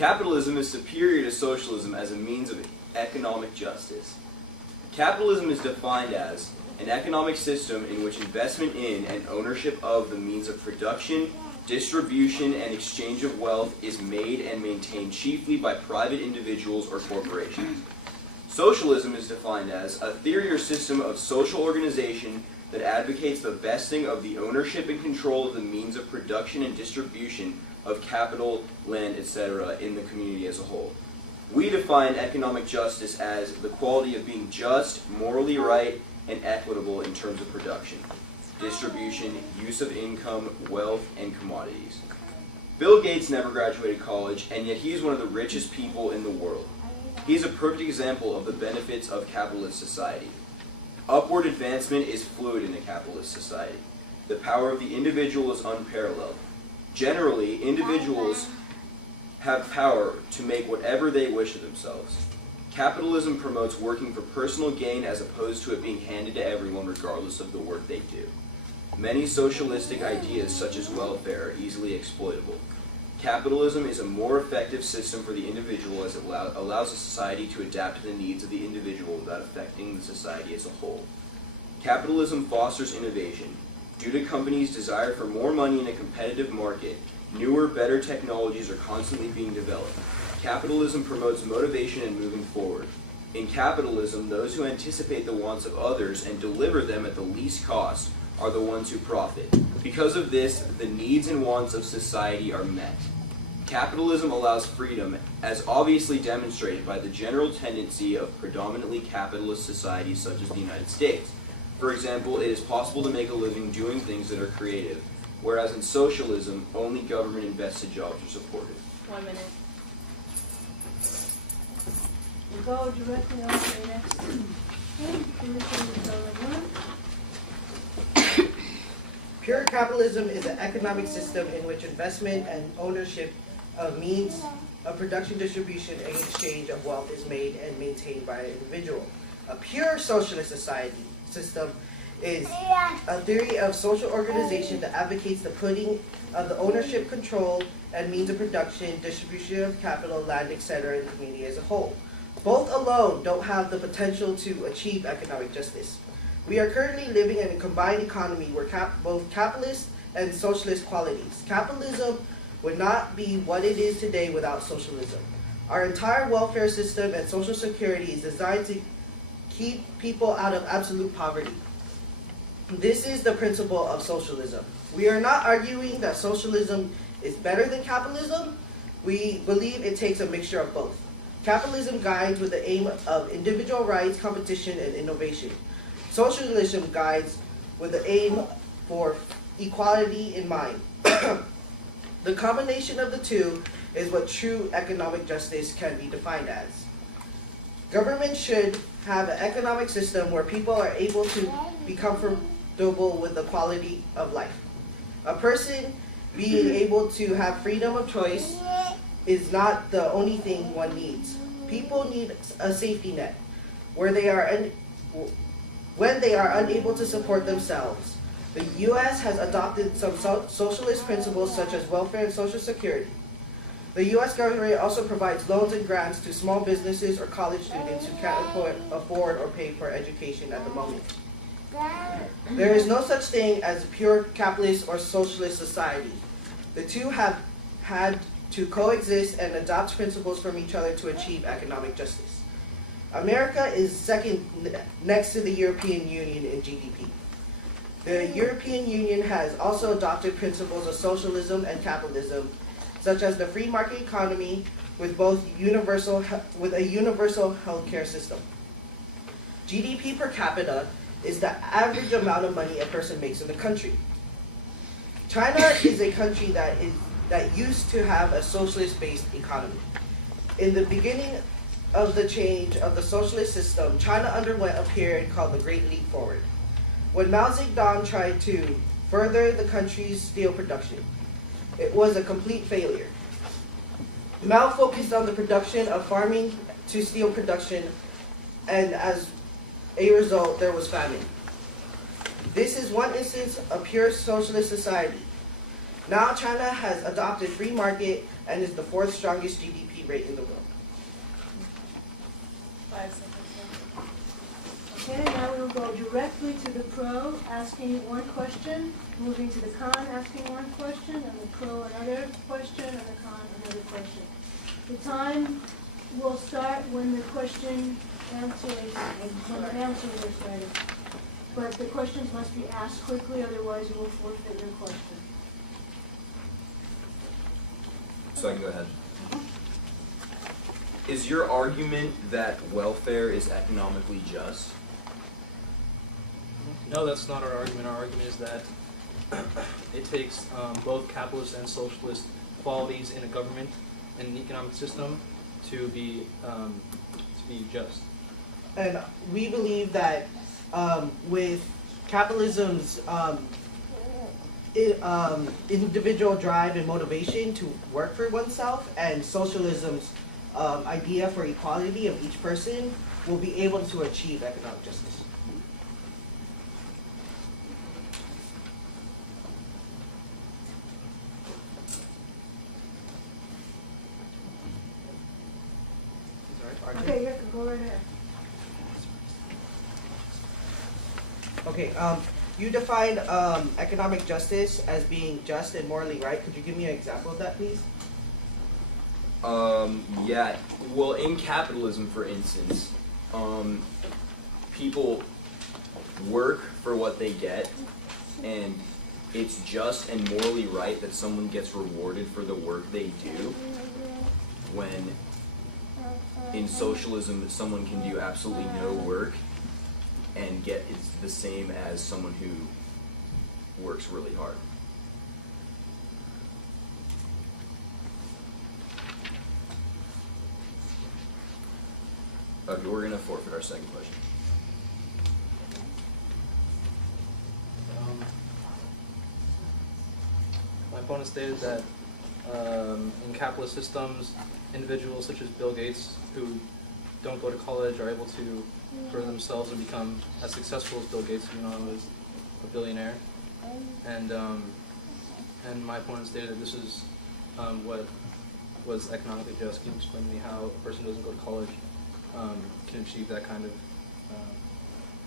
Capitalism is superior to socialism as a means of economic justice. Capitalism is defined as an economic system in which investment in and ownership of the means of production, distribution, and exchange of wealth is made and maintained chiefly by private individuals or corporations. Socialism is defined as a theory or system of social organization that advocates the vesting of the ownership and control of the means of production and distribution of capital, land, etc. in the community as a whole. We define economic justice as the quality of being just, morally right, and equitable in terms of production, distribution, use of income, wealth, and commodities. Bill Gates never graduated college, and yet he is one of the richest people in the world. He is a perfect example of the benefits of capitalist society. Upward advancement is fluid in a capitalist society. The power of the individual is unparalleled. Generally, individuals have power to make whatever they wish of themselves. Capitalism promotes working for personal gain as opposed to it being handed to everyone regardless of the work they do. Many socialistic ideas, such as welfare, are easily exploitable. Capitalism is a more effective system for the individual as it allows a society to adapt to the needs of the individual without affecting the society as a whole. Capitalism fosters innovation. Due to companies' desire for more money in a competitive market, newer, better technologies are constantly being developed. Capitalism promotes motivation and moving forward. In capitalism, those who anticipate the wants of others and deliver them at the least cost are the ones who profit. Because of this, the needs and wants of society are met. Capitalism allows freedom, as obviously demonstrated by the general tendency of predominantly capitalist societies such as the United States. For example, it is possible to make a living doing things that are creative, whereas in socialism, only government-invested jobs are supported. 1 minute. We'll go directly on to the next one. Pure capitalism is an economic system in which investment and ownership of means of production, distribution, and exchange of wealth is made and maintained by an individual. A pure socialist society system is a theory of social organization that advocates the putting of the ownership, control, and means of production, distribution of capital, land, etc. in the community as a whole. Both alone don't have the potential to achieve economic justice. We are currently living in a combined economy where both capitalist and socialist qualities. Capitalism would not be what it is today without socialism. Our entire welfare system and social security is designed to keep people out of absolute poverty. This is the principle of socialism. We are not arguing that socialism is better than capitalism. We believe it takes a mixture of both. Capitalism guides with the aim of individual rights, competition, and innovation. Socialism guides with the aim for equality in mind. The combination of the two is what true economic justice can be defined as. Government should have an economic system where people are able to be comfortable with the quality of life. A person being able to have freedom of choice is not the only thing one needs. People need a safety net where when they are unable to support themselves. The U.S. has adopted some socialist principles such as welfare and social security. The U.S. government also provides loans and grants to small businesses or college students who can't afford or pay for education at the moment. There is no such thing as a pure capitalist or socialist society. The two have had to coexist and adopt principles from each other to achieve economic justice. America is second next to the European Union in GDP. The European Union has also adopted principles of socialism and capitalism, such as the free market economy with a universal healthcare system. GDP per capita is the average amount of money a person makes in the country. China is a country that used to have a socialist-based economy. In the beginning of the change of the socialist system, China underwent a period called the Great Leap Forward, when Mao Zedong tried to further the country's steel production. It was a complete failure. Mao focused on the production of farming to steel production, and as a result, there was famine. This is one instance of pure socialist society. Now China has adopted free market and is the fourth strongest GDP rate in the world. 5 seconds. Okay, now we will go directly to the pro, asking one question, moving to the con, asking one question, and the pro another question, and the con another question. The time will start when the question answers, when the answers are started. But the questions must be asked quickly, otherwise you will forfeit your question. So I can go ahead. Is your argument that welfare is economically just? No, that's not our argument. Our argument is that it takes both capitalist and socialist qualities in a government and an economic system to be just. And we believe that with capitalism's individual drive and motivation to work for oneself, and socialism's idea for equality of each person, will be able to achieve economic justice. Okay, yeah, go right ahead. Okay, you defined economic justice as being just and morally right. Could you give me an example of that, please? Yeah. Well, in capitalism, for instance, people work for what they get, and it's just and morally right that someone gets rewarded for the work they do, when in socialism someone can do absolutely no work and get it's the same as someone who works really hard. Okay, we're gonna forfeit our second question. My opponent stated that in capitalist systems, individuals such as Bill Gates, who don't go to college, are able to further themselves and become as successful as Bill Gates, even though he was a billionaire. And my opponent stated that this is what was economically just. Can you explain to me how a person who doesn't go to college can achieve that kind of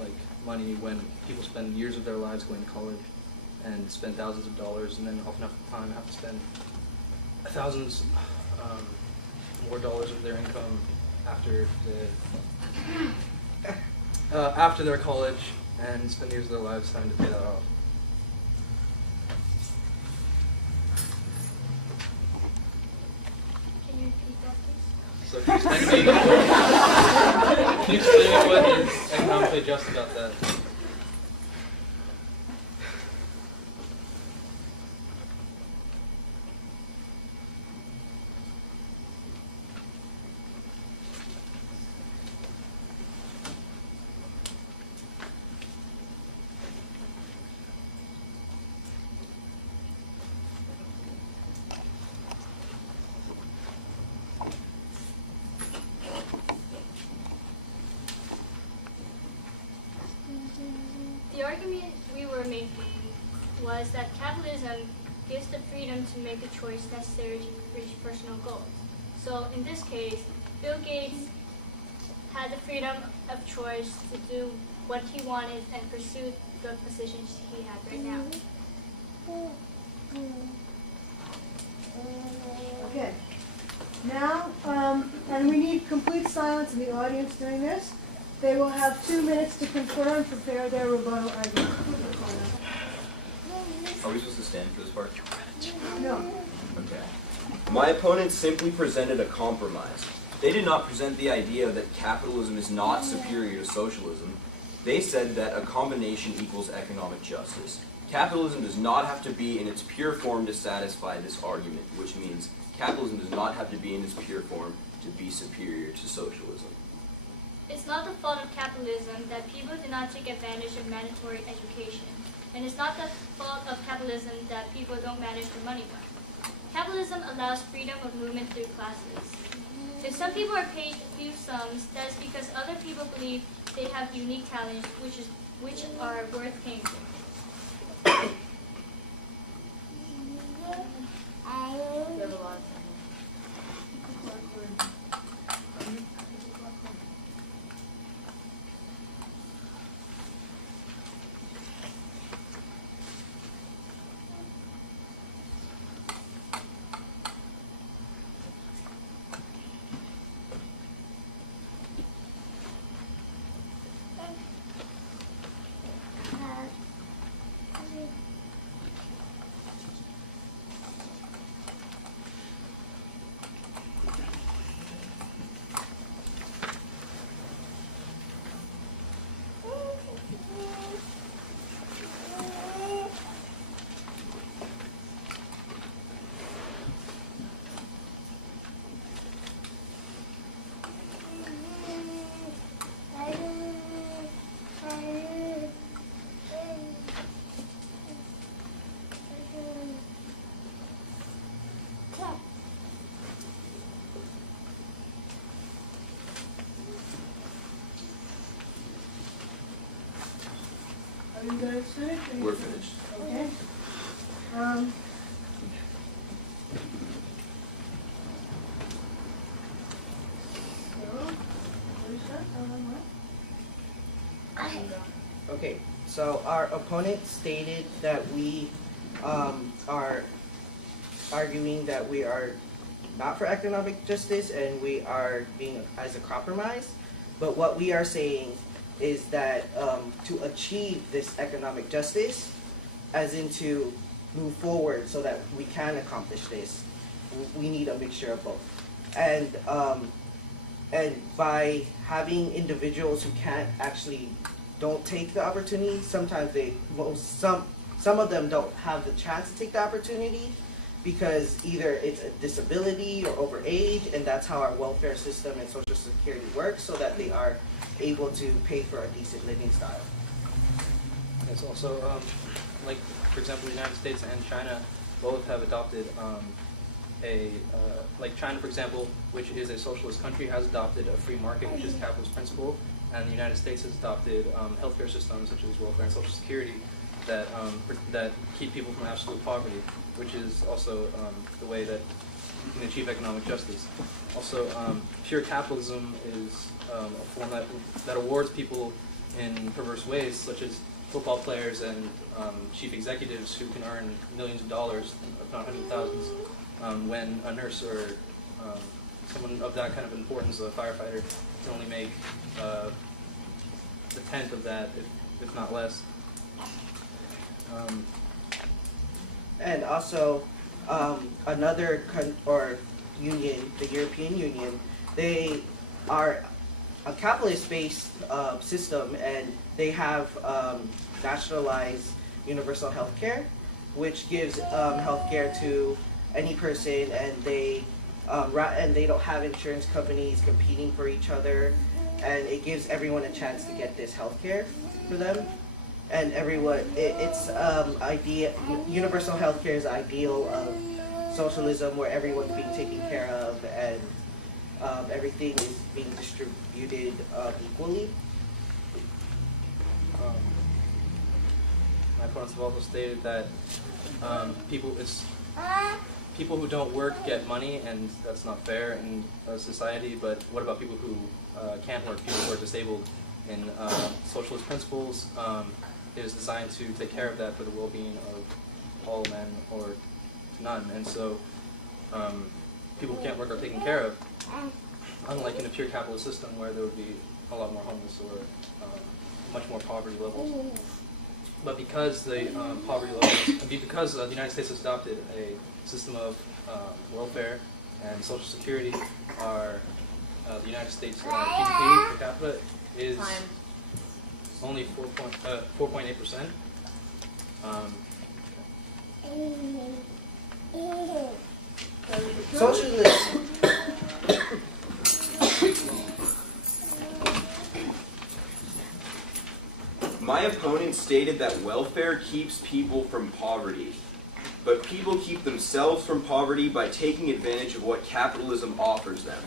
like money when people spend years of their lives going to college and spend thousands of dollars, and then often half the time have to spend thousands more dollars of their income after their college, and spend years of their lives having to pay that off. Can you repeat that, please? So can you explain to me, can you explain to me what is economically just about that? The argument we were making was that capitalism gives the freedom to make the choice necessary to reach personal goals. So in this case, Bill Gates had the freedom of choice to do what he wanted and pursue the positions he had right now. Okay. Now, and we need complete silence in the audience during this. They will have 2 minutes to confer and prepare their rebuttal argument. Are we supposed to stand for this part? No. Okay. My opponent simply presented a compromise. They did not present the idea that capitalism is not superior to socialism. They said that a combination equals economic justice. Capitalism does not have to be in its pure form to satisfy this argument, which means capitalism does not have to be in its pure form to be superior to socialism. It's not the fault of capitalism that people do not take advantage of mandatory education. And it's not the fault of capitalism that people don't manage their money well. Capitalism allows freedom of movement through classes. If some people are paid few sums, that is because other people believe they have unique talents which are worth paying for. We have a lot of time. you guys finished? We're finished. Okay. Okay, so our opponent stated that we are arguing that we are not for economic justice and we are being as a compromise. But what we are saying is that to achieve this economic justice, as in to move forward so that we can accomplish this, we need a mixture of both. And by having individuals who can't actually don't take the opportunity, sometimes some of them don't have the chance to take the opportunity because either it's a disability or over age, and that's how our welfare system and Social Security works, so that they are able to pay for a decent living style. It's also, like, for example, the United States and China both have adopted like China, for example, which is a socialist country, has adopted a free market, which is capitalist principle, and the United States has adopted healthcare systems such as welfare and Social Security that keep people from absolute poverty, which is also the way that you can achieve economic justice. Also, pure capitalism is a form that awards people in perverse ways, such as football players and chief executives who can earn millions of dollars, if not hundreds of thousands, when a nurse or someone of that kind of importance, a firefighter, can only make a tenth of that, if not less. And also, another union, the European Union, they are a capitalist-based system, and they have nationalized universal health care, which gives health care to any person, and they don't have insurance companies competing for each other, and it gives everyone a chance to get this health care for them. And everyone, it's universal health care is ideal of socialism, where everyone's being taken care of and everything is being distributed equally. My opponents have also stated that people who don't work get money, and that's not fair in a society. But what about people who can't work, people who are disabled? In socialist principles, it is designed to take care of that for the well-being of all men or none. And so people who can't work are taken care of, unlike in a pure capitalist system where there would be a lot more homeless or much more poverty levels. But because the poverty levels, because the United States has adopted a system of welfare and Social Security, the United States GDP per capita is only 4.8%. Socialism. My opponent stated that welfare keeps people from poverty, but people keep themselves from poverty by taking advantage of what capitalism offers them.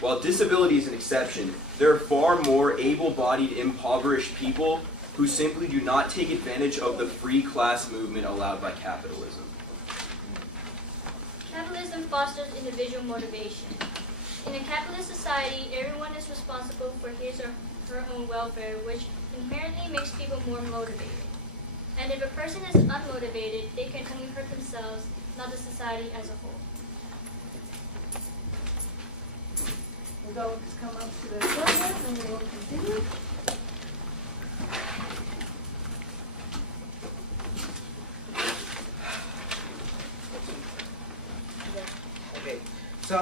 While disability is an exception, there are far more able-bodied, impoverished people who simply do not take advantage of the free class movement allowed by capitalism. Capitalism fosters individual motivation. In a capitalist society, everyone is responsible for his or her own welfare, which inherently makes people more motivated. And if a person is unmotivated, they can only hurt themselves, not the society as a whole. Adults come up to the podium and we will continue. Okay, so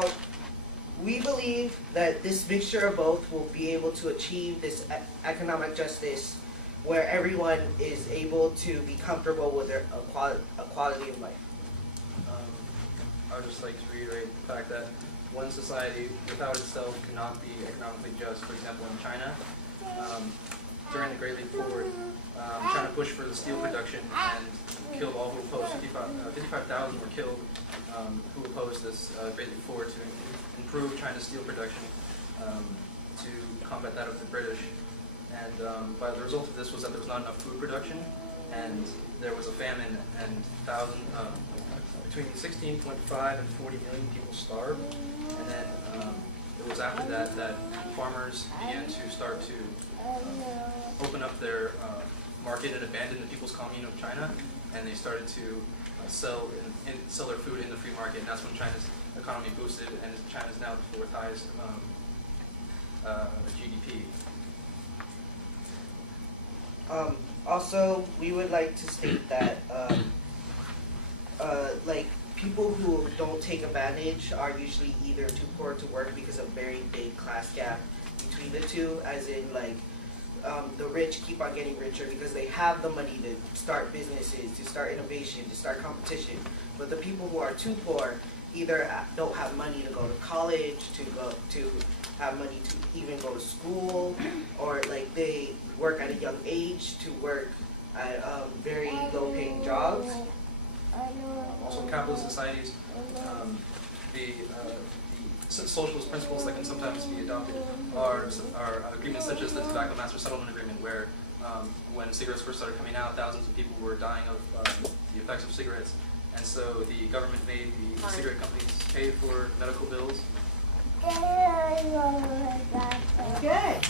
we believe that this mixture of both will be able to achieve this economic justice where everyone is able to be comfortable with their quality of life. I would just like to reiterate the fact that one society without itself cannot be economically just. For example, in China, during the Great Leap Forward, China pushed for the steel production and killed all who opposed. 55,000 were killed who opposed this Great Leap Forward to improve China's steel production to combat that of the British. And by the result of this was that there was not enough food production, and there was a famine, and between 16.5 and 40 million people starved. And then it was after that that farmers began to start to open up their market and abandon the People's Commune of China, and they started to sell their food in the free market, and that's when China's economy boosted, and China's now the fourth highest GDP. Also, we would like to state that like people who don't take advantage are usually either too poor to work because of very big class gap between the two, as in like the rich keep on getting richer because they have the money to start businesses, to start innovation, to start competition. But the people who are too poor either don't have money to go to college, to have money to even go to school, or like they work at a young age to work at very low-paying jobs. Also, in capitalist societies, the socialist principles that can sometimes be adopted are agreements such as the Tobacco Master Settlement Agreement, where when cigarettes first started coming out, thousands of people were dying of the effects of cigarettes, and so the government made the cigarette companies pay for medical bills. Okay.